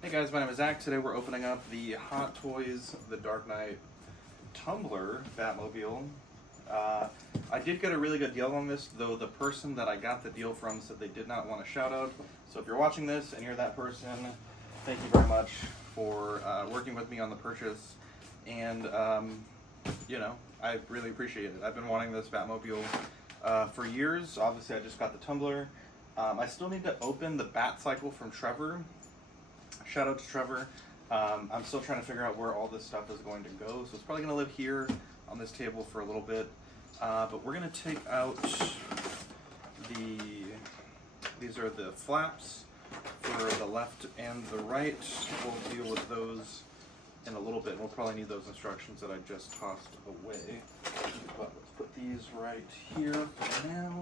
Hey guys, my name is Zach. Today we're opening up the Hot Toys The Dark Knight Tumbler Batmobile. I did get a really good deal on this, though the person that I got the deal from said they did not want a shout out. So if you're watching this and you're that person, thank you very much for working with me on the purchase. And, I really appreciate it. I've been wanting this Batmobile for years. Obviously, I just got the Tumbler. I still need to open the Bat Cycle from Trevor. Shout out to Trevor. I'm still trying to figure out where all this stuff is going to go, so it's probably going to live here on this table for a little bit. But we're going to take out these are the flaps for the left and the right. We'll deal with those in a little bit. We'll probably need those instructions that I just tossed away. But let's put these right here for now.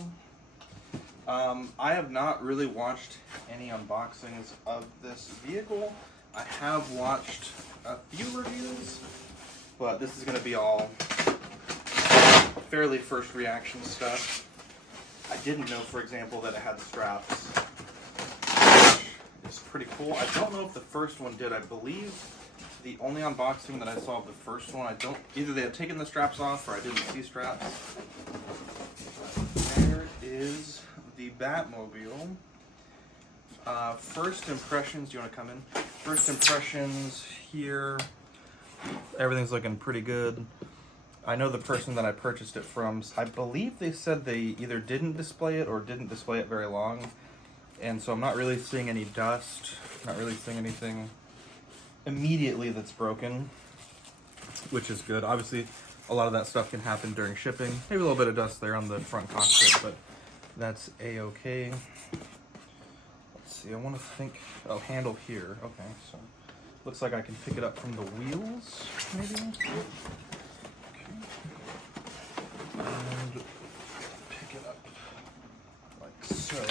I have not really watched any unboxings of this vehicle. I have watched a few reviews, but this is going to be all fairly first reaction stuff. I didn't know, for example, that it had straps. It's pretty cool. I don't know if the first one did. I believe the only unboxing that I saw of the first one, either they had taken the straps off or I didn't see straps. There is the Batmobile. First impressions, do you want to come in? First impressions here. Everything's looking pretty good. I know the person that I purchased it from, I believe they said they either didn't display it or didn't display it very long. And so I'm not really seeing any dust, not really seeing anything immediately that's broken, which is good. Obviously, a lot of that stuff can happen during shipping. Maybe a little bit of dust there on the front cockpit, but that's a-okay. Let's see, I want to think, handle here. Okay, so looks like I can pick it up from the wheels, maybe? Okay. And pick it up like so.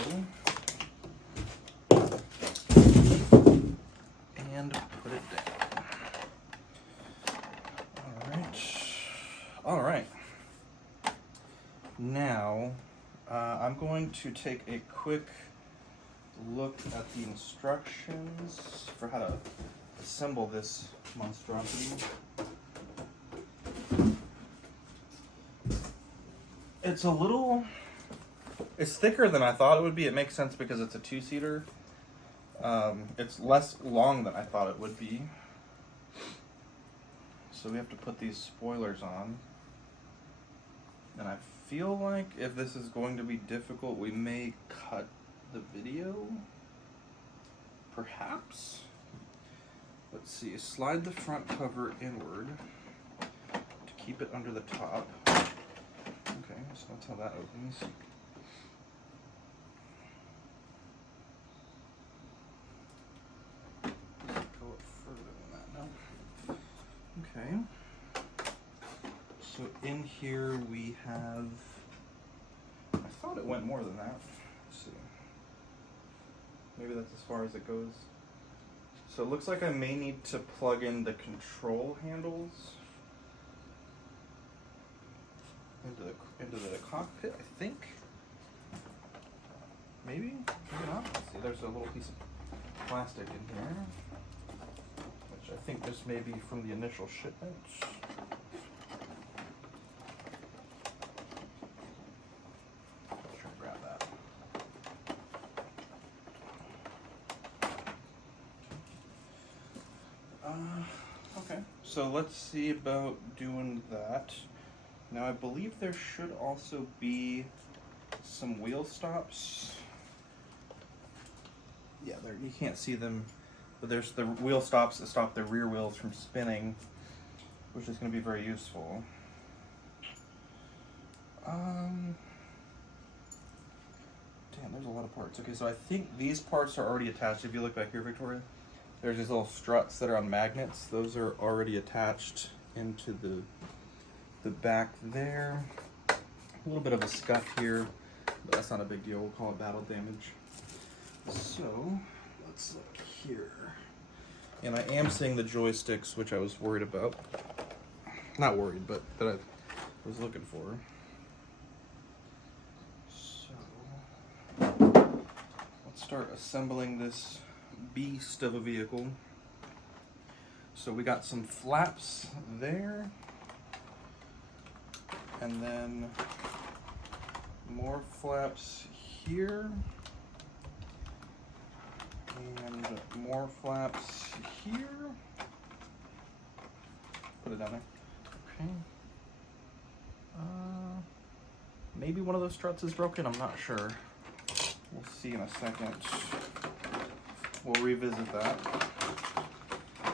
And put it down. All right. Now, I'm going to take a quick look at the instructions for how to assemble this monstrosity. It's thicker than I thought it would be. It makes sense because it's a two-seater. It's less long than I thought it would be. So we have to put these spoilers on. And I feel like if this is going to be difficult, we may cut the video. Perhaps. Let's see. Slide the front cover inward to keep it under the top. Okay, so that's how that opens. Go up further than that now. Okay. So in here we have, I thought it went more than that. Let's see. Maybe that's as far as it goes. So it looks like I may need to plug in the control handles into the cockpit, I think. Maybe not. Let's see, there's a little piece of plastic in here, which I think this may be from the initial shipment. Let's try to grab that. Okay, so let's see about doing that. Now I believe there should also be some wheel stops. Yeah, there, you can't see them, but there's the wheel stops that stop the rear wheels from spinning, which is going to be very useful. Damn, there's a lot of parts. Okay, so I think these parts are already attached. If you look back here, Victoria, there's these little struts that are on magnets. Those are already attached into the back there. A little bit of a scuff here, but that's not a big deal. We'll call it battle damage. So let's look here. And I am seeing the joysticks, which I was worried about. Not worried, but that I was looking for. So let's start assembling this beast of a vehicle. So we got some flaps there, and then more flaps here, and more flaps here. Put it down there. Okay. Maybe one of those struts is broken, I'm not sure. We'll see in a second. We'll revisit that.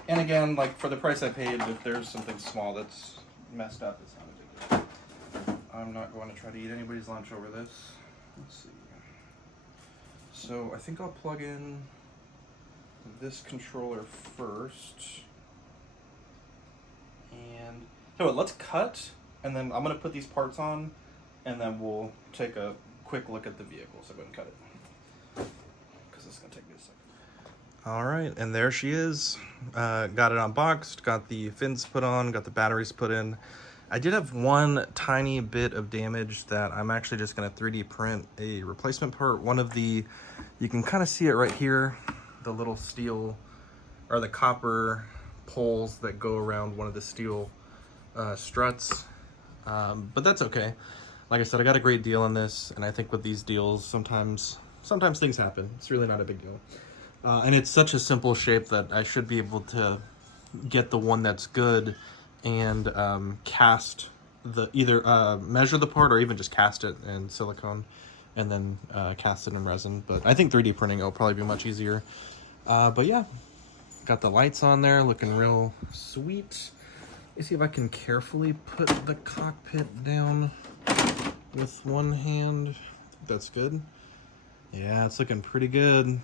And again, like for the price I paid, if there's something small that's messed up, it's not a big deal. I'm not going to try to eat anybody's lunch over this. Let's see. So I think I'll plug in this controller first. And so let's cut, and then I'm going to put these parts on, and then we'll take a quick look at the vehicle. So go ahead and cut it, because it's going to take me a second. All right, and there she is. Got it unboxed, got the fins put on, got the batteries put in. I did have one tiny bit of damage that I'm actually just going to 3D print a replacement part. One of the, you can kind of see it right here, the little steel, or the copper poles that go around one of the steel struts. But that's okay. Like I said, I got a great deal on this, and I think with these deals, sometimes things happen. It's really not a big deal. And it's such a simple shape that I should be able to get the one that's good and cast the, either measure the part or even just cast it in silicone and then cast it in resin. But I think 3D printing will probably be much easier. But yeah, got the lights on there, looking real sweet. Let me see if I can carefully put the cockpit down with one hand. That's good. Yeah, it's looking pretty good.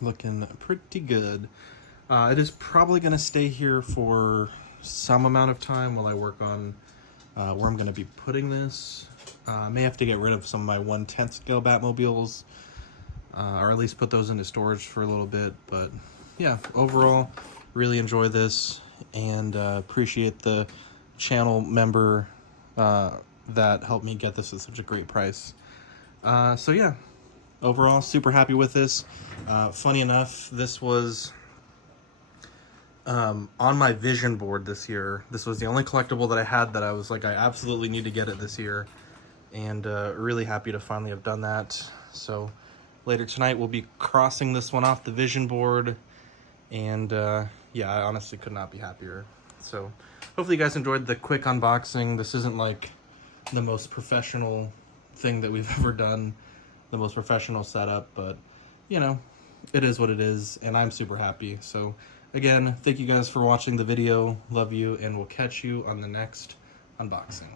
Looking pretty good. It is probably going to stay here for some amount of time while I work on where I'm going to be putting this. I may have to get rid of some of my 1/10 scale Batmobiles, or at least put those into storage for a little bit. But yeah, overall, really enjoy this, and appreciate the channel member that helped me get this at such a great price. So yeah, overall, super happy with this. Funny enough, this was on my vision board this year. This was the only collectible that I had that I was like, I absolutely need to get it this year. And really happy to finally have done that. So later tonight, we'll be crossing this one off the vision board. And yeah, I honestly could not be happier. So hopefully you guys enjoyed the quick unboxing. This isn't like the most professional thing that we've ever done, the most professional setup, but you know, it is what it is, and I'm super happy. So again, thank you guys for watching the video. Love you, and we'll catch you on the next unboxing.